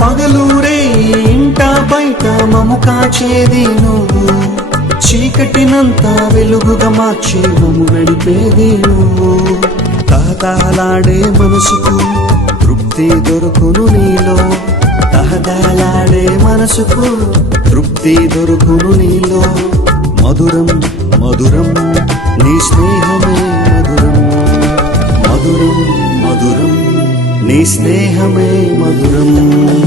పగలూరే ఇంట బయట మము కాచేది నువ్వు, చీకటినంతా వెలుగుగా మార్చి మము నడిపేది నువ్వు. తహతహలాడే మనసుకు తృప్తి దొరుకును నీలో, తహతహలాడే మనసుకు తృప్తి దొరుకును నీలో. మధురం మధురం నీ స్నేహమే మధురం, మధురం మధురం నీ స్నేహమే మధురం.